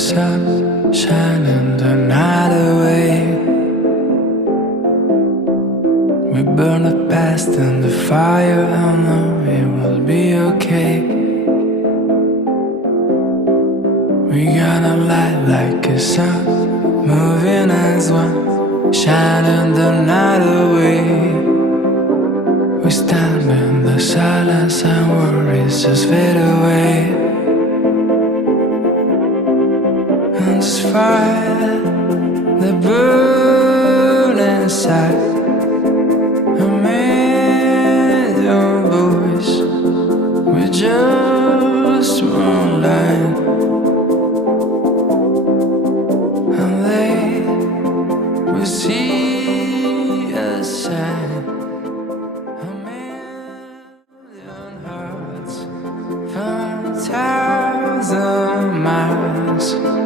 sun shining the night away. We burn the past in the fire, I know it will be okay. We gonna light like a sun, moving as one, shining the night away. We stand in the silence and worries just fade away. And this fire that burns inside, a million voice with just one line. And they will see a sign, a million hearts from 1,000 miles.